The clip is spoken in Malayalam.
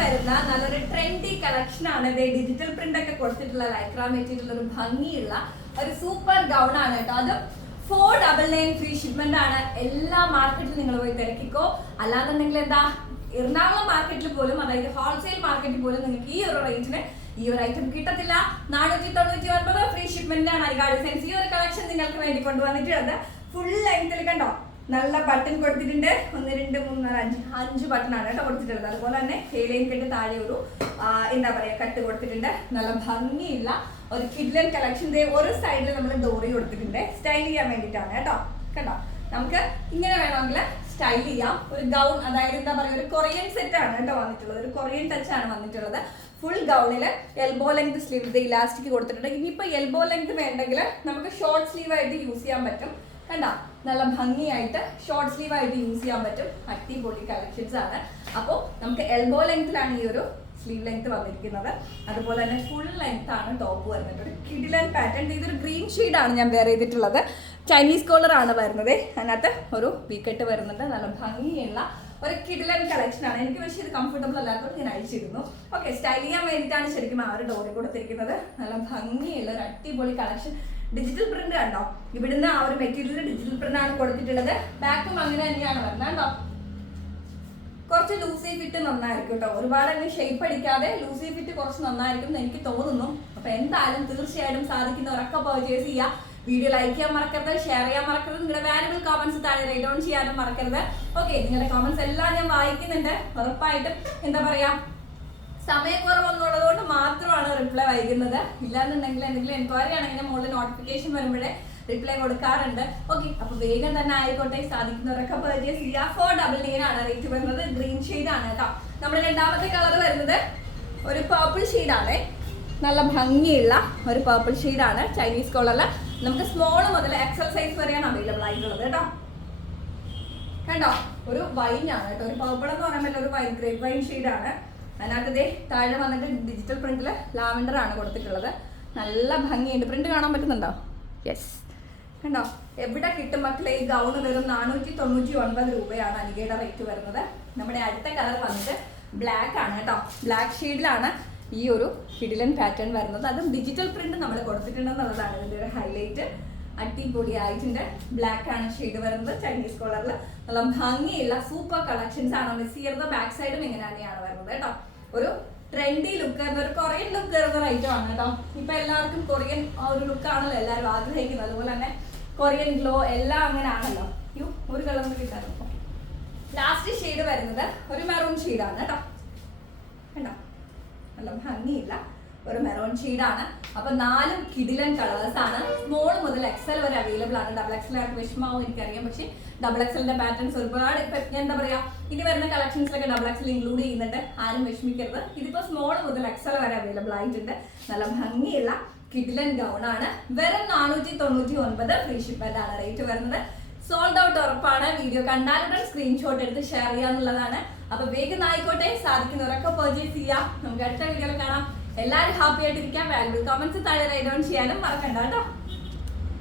വരുന്ന നല്ലൊരു ട്രെൻഡി കളക്ഷൻ ആണ്. ഇത് ഡിജിറ്റൽ പ്രിന്റ് ഒക്കെ കൊടുത്തിട്ടുള്ള ലൈക്ര മെറ്റീരിയൽ ഒരു ഭംഗിയുള്ള ഒരു സൂപ്പർ ഗൗൺ ആണ് കേട്ടോ. അത് four double nine free shipment ആണ്. എല്ലാ മാർക്കറ്റിലും നിങ്ങൾ പോയി തിരക്കിക്കോ. അല്ലാന്നുണ്ടെങ്കിൽ എന്താ എറണാകുളം മാർക്കറ്റിൽ പോലും അതായത് ഹോൾസെയിൽ മാർക്കറ്റിൽ പോലും നിങ്ങൾക്ക് ഈ ഒരു റേറ്റിന് ഈ ഒരു ഐറ്റം കിട്ടത്തില്ല. നാനൂറ്റി തൊണ്ണൂറ്റി ഒൻപത് ഫ്രീ ഷിപ്മെന്റ് ആണ്. അരികാട് സെൻസ് ഈ ഒരു കളക്ഷൻ നിങ്ങൾക്ക് വേണ്ടി കൊണ്ടുവന്നിട്ടുണ്ട് ഫുൾ ലെങ്ത്തിൽ കണ്ടോ? നല്ല ബട്ടൺ കൊടുത്തിട്ടുണ്ട്. ഒന്ന് രണ്ട് മൂന്ന് നാല് അഞ്ച്. അഞ്ച് ബട്ടൺ ആണ് കേട്ടോ കൊടുത്തിട്ടുള്ളത്. അതുപോലെ തന്നെ ഹെയിലൈൻ കെട്ട് താഴെ ഒരു എന്താ പറയുക കട്ട് കൊടുത്തിട്ടുണ്ട്. നല്ല ഭംഗിയുള്ള ഒരു കിഡ്ലൻ കളക്ഷന്റെ ഒരു സൈഡിൽ നമ്മൾ ഡോറി കൊടുത്തിട്ടുണ്ട്. സ്റ്റൈൽ ചെയ്യാൻ വേണ്ടിയിട്ടാണ് കേട്ടോ. കേട്ടോ നമുക്ക് ഇങ്ങനെ വേണമെങ്കിൽ സ്റ്റൈൽ ചെയ്യാം. ഒരു ഗൗൺ അതായത് എന്താ പറയുക ഒരു കൊറിയൻ സെറ്റ് ആണ് കേട്ടോ വന്നിട്ടുള്ളത്. ഒരു കൊറിയൻ ടച്ച് ആണ് വന്നിട്ടുള്ളത്. ഫുൾ ഗൗണിൽ എൽബോ ലെങ്ത് സ്ലീവ് ഇത് ഇലാസ്റ്റിക് കൊടുത്തിട്ടുണ്ട്. ഇനിയിപ്പോൾ എൽബോ ലെങ്ത് വേണ്ടെങ്കിൽ നമുക്ക് ഷോർട്ട് സ്ലീവ് ആയിട്ട് യൂസ് ചെയ്യാൻ പറ്റും. കണ്ട? നല്ല ഭംഗിയായിട്ട് ഷോർട്ട് സ്ലീവ് ആയിട്ട് യൂസ് ചെയ്യാൻ പറ്റും. അടിപൊളി കളക്ഷൻസ് ആണ്. അപ്പോൾ നമുക്ക് എൽബോ ലെങ്ത്തിലാണ് ഈ ഒരു സ്ലീവ് ലെങ്ത് വന്നിരിക്കുന്നത്. അതുപോലെ തന്നെ ഫുൾ ലെങ്ത് ആണ് ടോപ്പ് വരുന്നത്. ഒരു കിഡിലൻ പാറ്റേൺ ഇതൊരു ഗ്രീൻ ആണ് ഞാൻ വെയർ ചെയ്തിട്ടുള്ളത്. ചൈനീസ് കോളർ ആണ് വരുന്നത്. അതിനകത്ത് ഒരു വീക്കെട്ട് വരുന്നുണ്ട്. നല്ല ഭംഗിയുള്ള ഒരു കിഡിലൻ കളക്ഷൻ ആണ്. എനിക്ക് പക്ഷേ ഇത് കംഫർട്ടബിൾ അല്ലാത്തതുകൊണ്ട് ഞാൻ അയച്ചിരുന്നു ഓക്കെ സ്റ്റൈൽ ചെയ്യാൻ വേണ്ടിയിട്ടാണ് ശരിക്കും ആ ഒരു ഡോറി കൊടുത്തിരിക്കുന്നത്. നല്ല ഭംഗിയുള്ള ഒരു അടിപൊളി കളക്ഷൻ ഡിജിറ്റൽ പ്രിന്റ് കണ്ടോ? ഇവിടുന്ന് ആ ഒരു മെറ്റീരിയൽ ഡിജിറ്റൽ പ്രിന്റ് ആണ് കൊടുത്തിട്ടുള്ളത്. ബാക്കും അങ്ങനെ തന്നെയാണ് വരുന്നത്. കണ്ടോ? കുറച്ച് ലൂസി ഫിറ്റ് നന്നായിരിക്കും കേട്ടോ. ഒരുപാട് അങ്ങ് ഷേപ്പ് അടിക്കാതെ ലൂസി ഫിറ്റ് കുറച്ച് നന്നായിരിക്കും എന്ന് എനിക്ക് തോന്നുന്നു. അപ്പൊ എന്തായാലും തീർച്ചയായിട്ടും സാധിക്കുന്നവരൊക്കെ പർച്ചേസ് ചെയ്യുക വീഡിയോ ലൈക്ക് ചെയ്യാൻ മറക്കരുത് ഷെയർ ചെയ്യാൻ മറക്കരുത്. നിങ്ങളുടെ വാലുബിൾ കമന്റ്സ് താഴെ റൈറ്റ് ഓൺ ചെയ്യാനും മറക്കരുത്. ഓക്കെ നിങ്ങളുടെ കമന്റ്സ് എല്ലാം ഞാൻ വായിക്കുന്നുണ്ട്. ഉറപ്പായിട്ടും എന്താ പറയാ മാത്രമാണ് റിപ്ലൈ വൈകുന്നത്. ഇല്ലാന്നുണ്ടെങ്കിൽ എന്തെങ്കിലും എൻക്വയറി ആണെങ്കിൽ മുകളിൽ നോട്ടിഫിക്കേഷൻ വരുമ്പോഴേ റിപ്ലൈ കൊടുക്കാറുണ്ട്. ഓക്കെ അപ്പൊ വേഗം തന്നെ ആയിക്കോട്ടെ. സാധിക്കുന്നവരൊക്കെ പർച്ചേസ് ചെയ്യുക ഫോർ ഡബിൾ നയൻ ആണ് റേറ്റ് വരുന്നത്. ഗ്രീൻ ഷെയ്ഡ് ആണ് കേട്ടോ. നമ്മുടെ രണ്ടാമത്തെ കളർ വരുന്നത് ഒരു പേർപ്പിൾ ആണ്. നല്ല ഭംഗിയുള്ള ഒരു പേർപ്പിൾ ആണ്. ചൈനീസ് കളറിൽ നമുക്ക് സ്മോൾ മുതൽ എക്സൽ സൈസ് വരെയാണ് അവൈലബിൾ ആയിട്ടുള്ളത് കേട്ടോ. കണ്ടോ? ഒരു വൈൻ ആണ് കേട്ടോ. ഒരു പേർപ്പിൾ എന്ന് പറ്റില്ല ഒരു വൈൻ ഗ്രേപ്പ് വൈൻ ആണ്. അതിനകത്ത് ഇതേ താഴെ വന്നിട്ട് ഡിജിറ്റൽ പ്രിന്റിൽ ലാവൻഡർ ആണ് കൊടുത്തിട്ടുള്ളത്. നല്ല ഭംഗിയുണ്ട്. പ്രിന്റ് കാണാൻ പറ്റുന്നുണ്ടോ? യെസ് കണ്ടോ? എവിടെ കിട്ടും മക്കളെ? ഈ ഗൗണ് വെറും നാനൂറ്റി തൊണ്ണൂറ്റി ഒൻപത് രൂപയാണ് അനികയുടെ റേറ്റ് വരുന്നത്. നമ്മുടെ അടുത്ത കളർ വന്നിട്ട് ബ്ലാക്ക് ആണ് കേട്ടോ. ബ്ലാക്ക് ഷെയ്ഡിലാണ് ഈ ഒരു കിഡിലൻ പാറ്റേൺ വരുന്നത്. അതും ഡിജിറ്റൽ പ്രിന്റ് നമ്മൾ കൊടുത്തിട്ടുണ്ടെന്നുള്ളതാണ് ഇതിന്റെ ഒരു ഹൈലൈറ്റ് അടിപൊളി ആയിട്ടുണ്ട് ബ്ലാക്ക് ആണ് ഷെയ്ഡ് വരുന്നത്. ചൈനീസ് കളറിൽ നല്ല ഭംഗിയുള്ള സൂപ്പർ കളക്ഷൻസ് ആണ്. മിസ് ചെയ്യുന്നത് ബാക്ക് സൈഡും ഇങ്ങനെ തന്നെയാണ് വരുന്നത് കേട്ടോ. ഒരു ട്രെൻഡി ലുക്ക് ഒരു കൊറിയൻ ലുക്ക് വരുന്ന ഒരു ഐറ്റം ആണ് കേട്ടോ. ഇപ്പൊ എല്ലാവർക്കും കൊറിയൻ ഒരു ലുക്കാണല്ലോ എല്ലാവരും ആഗ്രഹിക്കുന്നത്. അതുപോലെ തന്നെ കൊറിയൻ ഗ്ലോ എല്ലാം അങ്ങനെ ആണല്ലോ യു ഒരു കളർ കിട്ടാറുണ്ടോ ലാസ്റ്റ് ഷെയ്ഡ് വരുന്നത് ഒരു മെറൂൺ ഷെയ്ഡാണ് കേട്ടോ. കണ്ടോ? നല്ല ഭംഗിയില്ല ഒരു മെറൂൺ ആണ് അപ്പൊ നാലും കിടിലൻ കളേഴ്സ് ആണ്. സ്മോൾ മുതൽ എക്സൽ വരെ അവൈലബിൾ ആണ്. ഡബിൾ എക്സൽ ആയിട്ട് വിഷമാവും എനിക്കറിയാം. പക്ഷേ ഡബിൾ എക്സലിന്റെ പാറ്റേൺസ് ഒരുപാട് ഇപ്പൊ എന്താ പറയാ? ഇനി വരുന്ന കളക്ഷൻസിലൊക്കെ ഡബിൾ എക്സൽ ഇൻക്ലൂഡ് ചെയ്യുന്നുണ്ട്. ആരും വിഷമിക്കരുത്. ഇതിപ്പോ സ്മോൾ മുതൽ എക്സൽ വരെ അവൈലബിൾ ആയിട്ടുണ്ട്. നല്ല ഭംഗിയുള്ള കിഡിലൻ ഗൗൺ ആണ്. വെറും നാനൂറ്റി തൊണ്ണൂറ്റി ഒൻപത് ഫ്രീ ഷിപ്മെന്റ് ആണ് റേറ്റ് വരുന്നത്. സോൾഡ് ഔട്ട് ഉറപ്പാണ്. വീഡിയോ കണ്ടാലുടൻ സ്ക്രീൻഷോട്ട് എടുത്ത് ഷെയർ ചെയ്യാന്നുള്ളതാണ്. അപ്പൊ വേഗം ആയിക്കോട്ടെ. സാധിക്കുന്നവരൊക്കെ പർച്ചേസ് ചെയ്യാം. നമുക്ക് അടുത്ത വീഡിയോയിൽ കാണാം. എല്ലാവരും ഹാപ്പി ആയിട്ടിരിക്കാൻ വാല്യൂ കമന്റ്സ് താഴെ റൈഡ് ഓൺ ചെയ്യാനും മറക്കണ്ട കേട്ടോ.